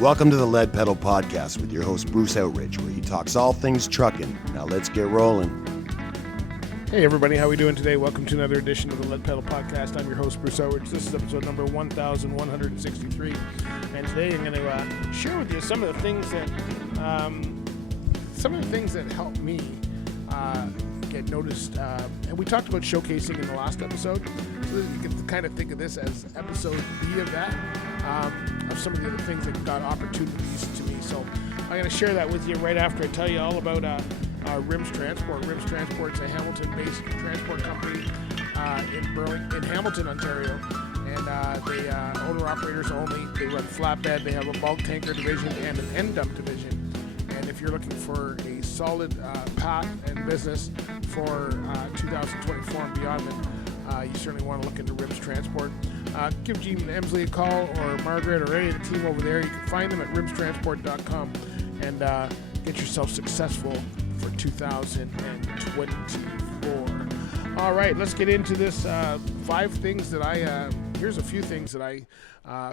Welcome to the Lead Pedal Podcast with your host, Bruce Outridge, where he talks all things trucking. Now let's get rolling. Hey everybody, how we doing today? Welcome to another edition of the Lead Pedal Podcast. I'm your host, Bruce Outridge. This is episode number 1163. And today I'm going to share with you some of the things that help me get noticed. And we talked about showcasing in the last episode, so that you can kind of think of this as episode B of that, of some of the other things that got opportunities to me. So I'm going to share that with you right after I tell you all about Rims Transport. Rims Transport is a Hamilton-based transport company in Hamilton, Ontario. And they owner-operators only. They run flatbed. They have a bulk tanker division and an end dump division. And if you're looking for a solid path and business for 2024 and beyond, then you certainly want to look into Rims Transport. Give Gene Emsley a call, or Margaret, or any of the team over there. You can find them at rimstransport.com and get yourself successful for 2024. All right, let's get into this. Here's a few things that I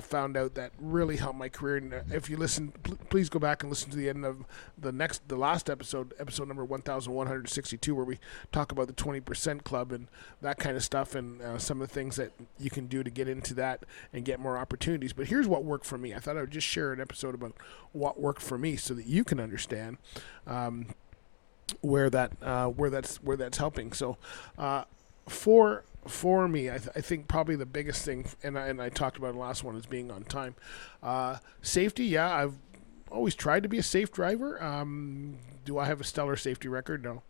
found out that really helped my career. And if you listen, please go back and listen to the end of the last episode number 1162, where we talk about the 20% club and that kind of stuff, and some of the things that you can do to get into that and get more opportunities. But here's what worked for me. I thought I would just share an episode about what worked for me so that you can understand where that's helping. So for me, I think probably the biggest thing, and I talked about the last one, is being on time. Safety, yeah, I've always tried to be a safe driver. Do I have a stellar safety record? No.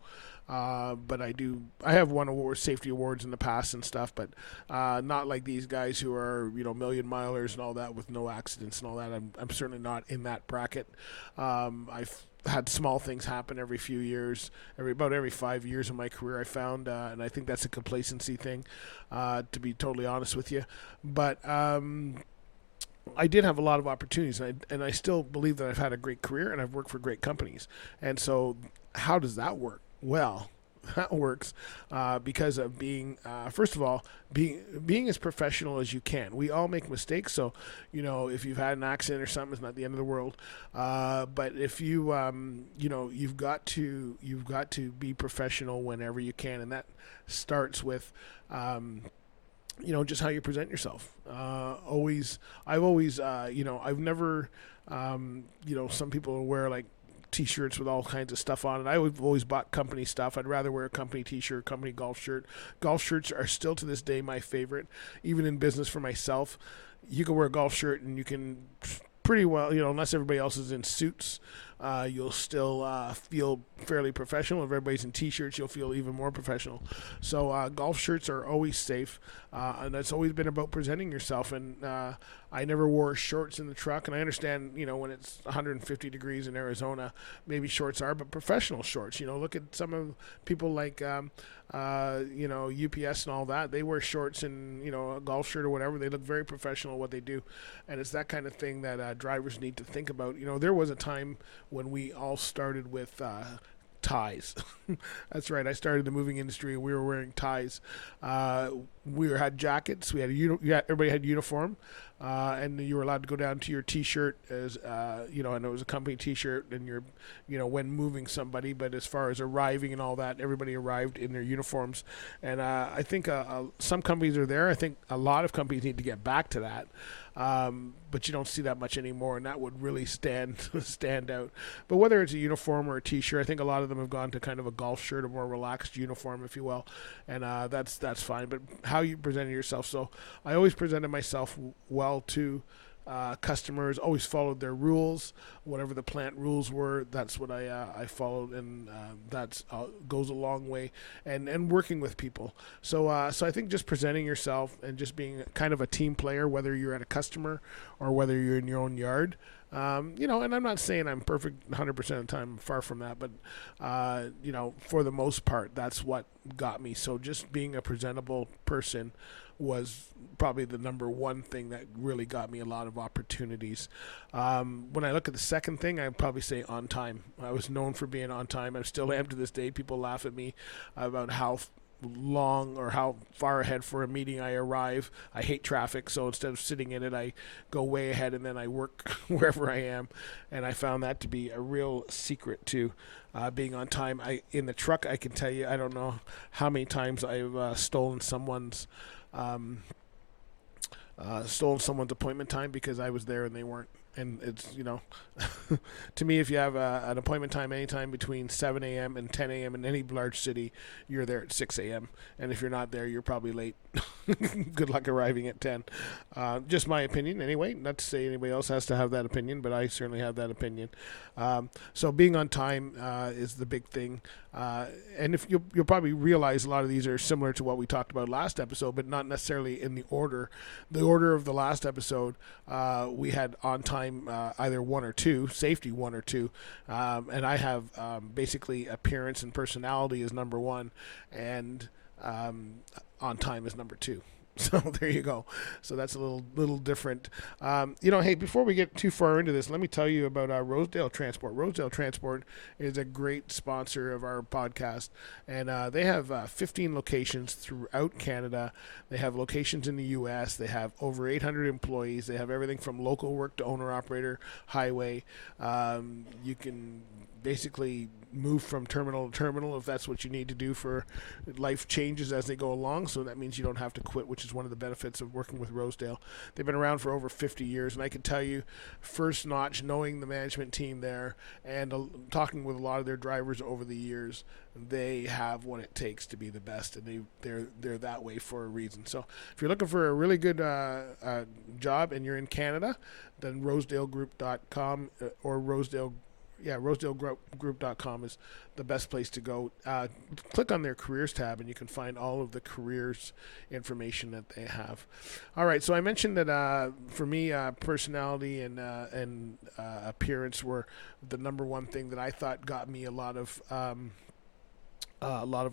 But I do. I have won safety awards in the past and stuff, but not like these guys who are, million milers and all that with no accidents and all that. I'm certainly not in that bracket. I've had small things happen every few years, about every 5 years of my career, I found, and I think that's a complacency thing, to be totally honest with you. But I did have a lot of opportunities, and I still believe that I've had a great career and I've worked for great companies. And so how does that work? Well, that works because of being, first of all, being as professional as you can. We all make mistakes, so if you've had an accident or something, it's not the end of the world. But if you you've got to be professional whenever you can, and that starts with just how you present yourself. I've never some people wear like T-shirts with all kinds of stuff on it. I've always bought company stuff. I'd rather wear a company T-shirt, company golf shirt. Golf shirts are still to this day my favorite, even in business for myself. You can wear a golf shirt and you can pretty well, unless everybody else is in suits, you'll still feel fairly professional. If everybody's in T-shirts, you'll feel even more professional. So golf shirts are always safe, and that's always been about presenting yourself. And I never wore shorts in the truck, and I understand, when it's 150 degrees in Arizona, maybe shorts are, but professional shorts. Look at some of people like UPS and all that. They wear shorts and a golf shirt or whatever. They look very professional at what they do, and it's that kind of thing that drivers need to think about. There was a time when we all started with ties. That's right. I started the moving industry and we were wearing ties. We had jackets. We had everybody had uniform, and you were allowed to go down to your T-shirt as and it was a company T-shirt, and you're when moving somebody. But as far as arriving and all that, everybody arrived in their uniforms, and I think some companies are there. I think a lot of companies need to get back to that. But you don't see that much anymore, and that would really stand out. But whether it's a uniform or a T-shirt, I think a lot of them have gone to kind of a golf shirt, a more relaxed uniform, if you will, and that's fine. But how you presented yourself, so I always presented myself well to customers, always followed their rules, whatever the plant rules were. That's what I followed, and that goes a long way. And working with people. So I think just presenting yourself and just being kind of a team player, whether you're at a customer or whether you're in your own yard. And I'm not saying I'm perfect 100% of the time, far from that, but, for the most part, that's what got me. So just being a presentable person was probably the number one thing that really got me a lot of opportunities. When I look at the second thing, I'd probably say on time. I was known for being on time. I still am to this day. People laugh at me about how long or how far ahead for a meeting I arrive. I hate traffic, so instead of sitting in it, I go way ahead and then I work wherever I am. And I found that to be a real secret to being on time. In the truck, I can tell you, I don't know how many times I've stolen someone's appointment time because I was there and they weren't. And it's, to me, if you have an appointment time anytime between 7 a.m. and 10 a.m. in any large city, you're there at 6 a.m. And if you're not there, you're probably late. Good luck arriving at 10. Just my opinion anyway. Not to say anybody else has to have that opinion, but I certainly have that opinion. So being on time is the big thing. And if you'll probably realize a lot of these are similar to what we talked about last episode, but not necessarily in the order. The order of the last episode, we had on time either 1 or 2, safety 1 or 2, and I have basically appearance and personality is number 1, and on time is number 2. So there you go. So that's a little different. Hey, before we get too far into this, let me tell you about Rosedale Transport. Rosedale Transport is a great sponsor of our podcast, and they have 15 locations throughout Canada. They have locations in the U.S. They have over 800 employees. They have everything from local work to owner-operator, highway. You can basically move from terminal to terminal if that's what you need to do for life changes as they go along. So that means you don't have to quit, which is one of the benefits of working with Rosedale. They've been around for over 50 years, and I can tell you, first notch, knowing the management team there and talking with a lot of their drivers over the years, they have what it takes to be the best, and they're that way for a reason. So if you're looking for a really good job and you're in Canada, then rosedalegroup.com or rosedalegroup.com is the best place to go. Click on their careers tab and you can find all of the careers information that they have. All right, so I mentioned that for me, personality and appearance were the number one thing that I thought got me a lot of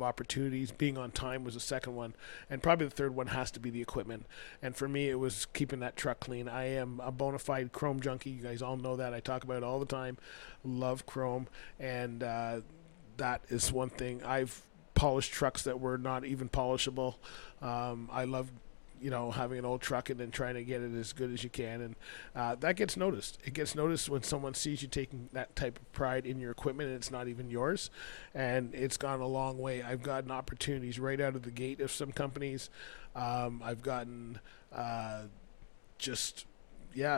opportunities. Being on time was the second one, and probably the third one has to be the equipment. And for me, it was keeping that truck clean. I am a bona fide chrome junkie. You guys all know that. I talk about it all the time. Love chrome, and that is one thing. I've polished trucks that were not even polishable. I love having an old truck and then trying to get it as good as you can, and that gets noticed. It gets noticed when someone sees you taking that type of pride in your equipment and it's not even yours, and it's gone a long way. I've gotten opportunities right out of the gate of some companies. I've gotten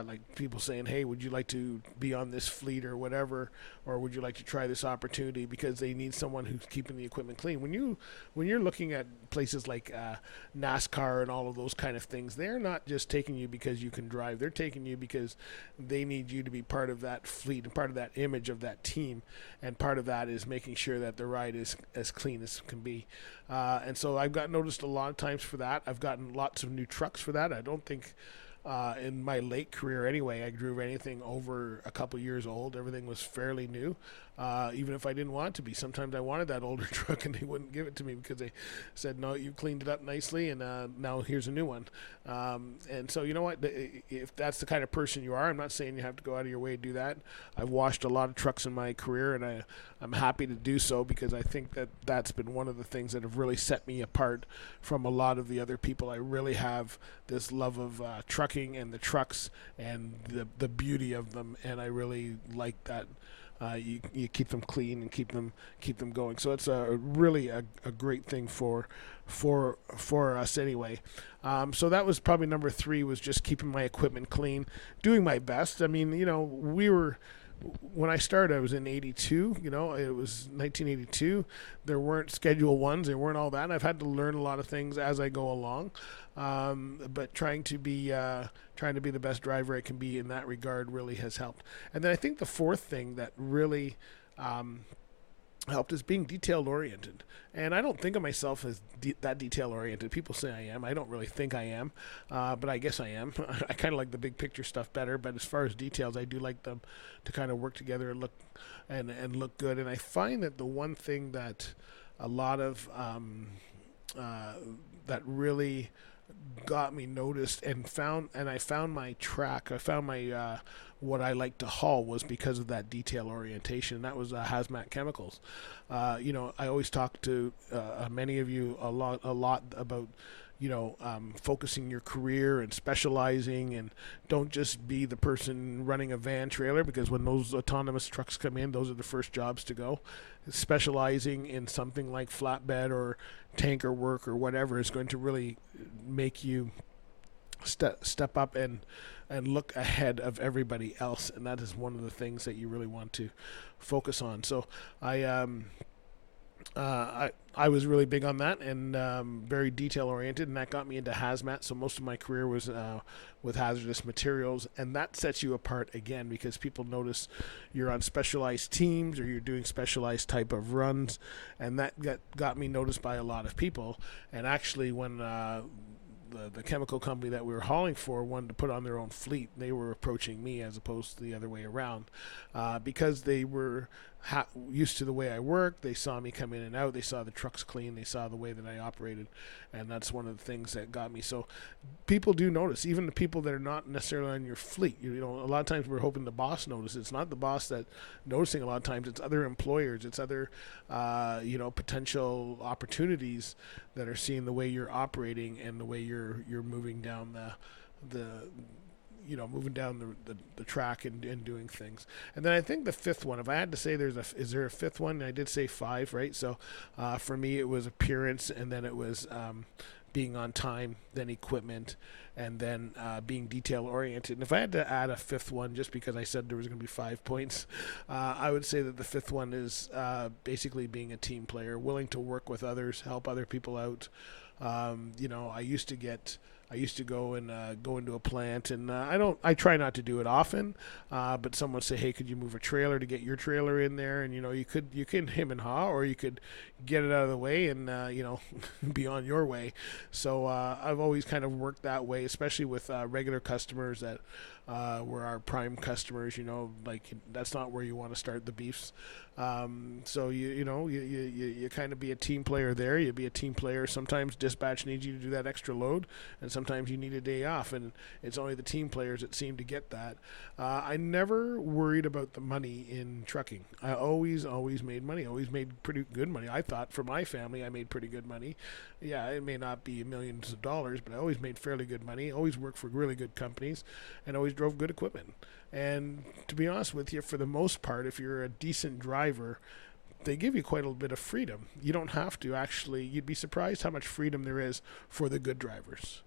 like people saying, hey, would you like to be on this fleet or whatever, or would you like to try this opportunity, because they need someone who's keeping the equipment clean. When you're looking at places like NASCAR and all of those kind of things, they're not just taking you because you can drive. They're taking you because they need you to be part of that fleet and part of that image of that team, and part of that is making sure that the ride is as clean as can be. And so I've got noticed a lot of times for that. I've gotten lots of new trucks for that. I don't think in my late career anyway, I drove anything over a couple years old. Everything was fairly new, even if I didn't want it to be. Sometimes I wanted that older truck and they wouldn't give it to me because they said, no, you cleaned it up nicely and now here's a new one. And so, you know what, if that's the kind of person you are, I'm not saying you have to go out of your way to do that. I've washed a lot of trucks in my career, and I'm happy to do so, because I think that that's been one of the things that have really set me apart from a lot of the other people. I really have this love of trucking and the trucks and the beauty of them, and I really like that. You keep them clean and keep them going. So it's really a great thing for us anyway. So that was probably number 3, was just keeping my equipment clean, doing my best. I mean, when I started, I was in 82, it was 1982. There weren't Schedule 1s, there weren't all that. I've had to learn a lot of things as I go along. But trying to be the best driver I can be in that regard really has helped. And then I think the fourth thing that really helped is being detail oriented. And I don't think of myself as that detail oriented. People say I am. I don't really think I am, but I guess I am. I kind of like the big picture stuff better. But as far as details, I do like them to kind of work together and look good. And I find that the one thing that a lot of that really got me noticed and I found my track. I found my what I like to haul was because of that detail orientation. That was hazmat chemicals. I always talk to many of you a lot about focusing your career and specializing, and don't just be the person running a van trailer, because when those autonomous trucks come in, those are the first jobs to go. Specializing in something like flatbed or tanker work or whatever is going to really make you step up and look ahead of everybody else, and that is one of the things that you really want to focus on. So I was really big on that, and very detail oriented, and that got me into hazmat. So most of my career was with hazardous materials, and that sets you apart again, because people notice you're on specialized teams or you're doing specialized type of runs, and that got me noticed by a lot of people. And actually, when the chemical company that we were hauling for wanted to put on their own fleet, they were approaching me as opposed to the other way around, because they were used to the way I worked. They saw me come in and out. They saw the trucks clean. They saw the way that I operated, and that's one of the things that got me. So people do notice, even the people that are not necessarily on your fleet. A lot of times we're hoping the boss notices. It's not the boss that noticing. A lot of times it's other employers. It's other potential opportunities that are seeing the way you're operating and the way you're moving down moving down the track and doing things. And then I think the fifth one, if I had to say is there a fifth one? I did say 5, right? So for me, it was appearance, and then it was being on time, then equipment, and then being detail oriented. And if I had to add a fifth one, just because I said there was going to be 5 points, I would say that the fifth one is basically being a team player, willing to work with others, help other people out. I used to go into a plant, and I try not to do it often, but someone would say, hey, could you move a trailer to get your trailer in there? And you could hem and haw, or you could get it out of the way and be on your way. So I've always kind of worked that way, especially with regular customers that were our prime customers. That's not where you want to start the beefs. So you kind of be a team player there. You be a team player. Sometimes dispatch needs you to do that extra load, and sometimes you need a day off, and it's only the team players that seem to get that. I never worried about the money in trucking. I always made money. Always made pretty good money. I thought for my family I made pretty good money. Yeah, it may not be millions of dollars, but I always made fairly good money. Always worked for really good companies, and always drove good equipment. And to be honest with you, for the most part, if you're a decent driver, they give you quite a bit of freedom. You don't have to actually. You'd be surprised how much freedom there is for the good drivers.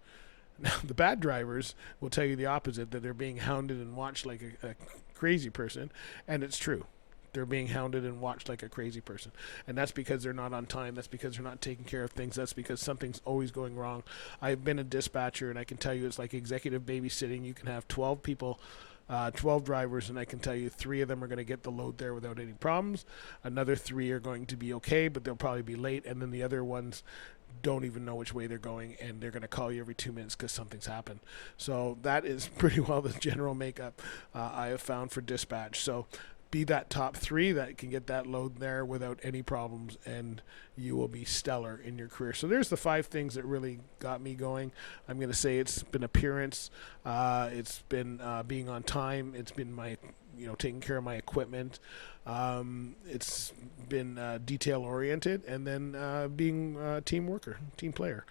Now, the bad drivers will tell you the opposite, that they're being hounded and watched like a crazy person, and it's true. They're being hounded and watched like a crazy person. And that's because they're not on time. That's because they're not taking care of things. That's because something's always going wrong. I've been a dispatcher, and I can tell you it's like executive babysitting. You can have 12 people, 12 drivers, and I can tell you 3 of them are going to get the load there without any problems. Another 3 are going to be okay, but they'll probably be late. And then the other ones don't even know which way they're going, and they're going to call you every 2 minutes because something's happened. So that is pretty well the general makeup I have found for dispatch. So be that top 3 that can get that load there without any problems, and you will be stellar in your career. So there's the 5 things that really got me going. I'm going to say it's been appearance, it's been being on time, it's been my taking care of my equipment, it's been detail oriented, and then being a team worker, team player.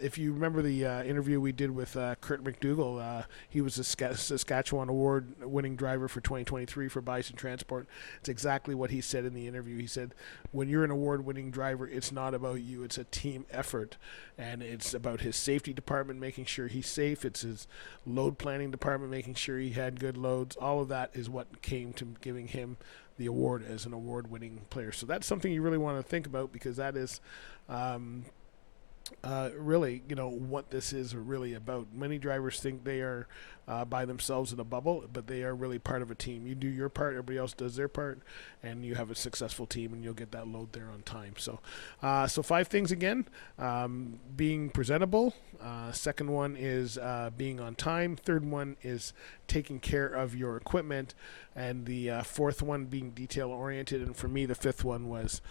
If you remember the interview we did with Kurt McDougall, he was a Saskatchewan award-winning driver for 2023 for Bison Transport. It's exactly what he said in the interview. He said, when you're an award-winning driver, it's not about you, it's a team effort. And it's about his safety department making sure he's safe. It's his load planning department making sure he had good loads. All of that is what came to giving him the award as an award-winning player. So that's something you really want to think about, because that is really, what this is really about. Many drivers think they are by themselves in a bubble, but they are really part of a team. You do your part, everybody else does their part, and you have a successful team, and you'll get that load there on time. So 5 things again: being presentable. Second one is being on time. Third one is taking care of your equipment, and the fourth one being detail oriented. And for me, the fifth one was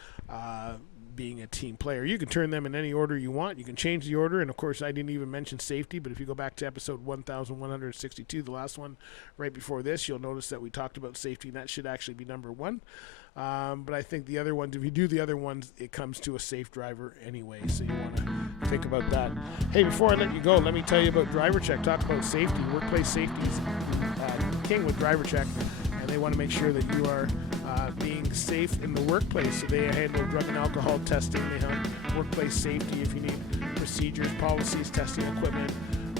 being a team player. You can turn them in any order you want. You can change the order, and of course I didn't even mention safety, but if you go back to episode 1162, the last one right before this, you'll notice that we talked about safety, and that should actually be number one. But I think the other ones, if you do the other ones, it comes to a safe driver anyway, so you want to think about that. Hey, before I let you go, let me tell you about Driver Check. Talk about safety. Workplace safety is king with Driver Check, and they want to make sure that you are being safe in the workplace. So they handle drug and alcohol testing. They have workplace safety if you need procedures, policies, testing equipment,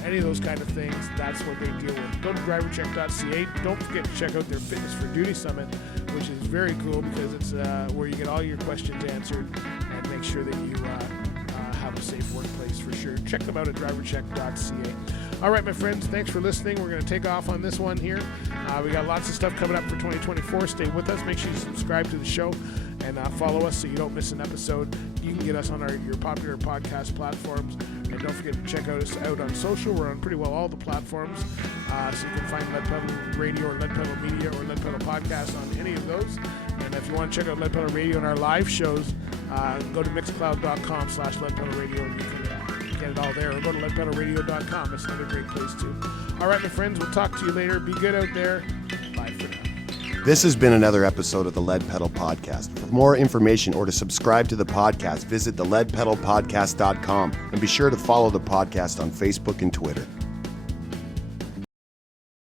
any of those kind of things. That's what they deal with. Go to drivercheck.ca. Don't forget to check out their Fitness for Duty Summit, which is very cool because it's where you get all your questions answered and make sure that you have a safe workplace for sure. Check them out at drivercheck.ca. All right, my friends, thanks for listening. We're going to take off on this one here. We got lots of stuff coming up for 2024. Stay with us. Make sure you subscribe to the show and follow us so you don't miss an episode. You can get us on your popular podcast platforms. And don't forget to check us out on social. We're on pretty well all the platforms. So you can find Lead Pedal Radio or Lead Pedal Media or Lead Pedal Podcast on any of those. And if you want to check out Lead Pedal Radio and our live shows, go to mixcloud.com/Lead Pedal Radio and you can get it all there. Or go to leadpedalradio.com. It's another great place too. All right, my friends, we'll talk to you later. Be good out there. Bye for now. This has been another episode of the Lead Pedal Podcast. For more information or to subscribe to the podcast, visit theleadpedalpodcast.com and be sure to follow the podcast on Facebook and Twitter.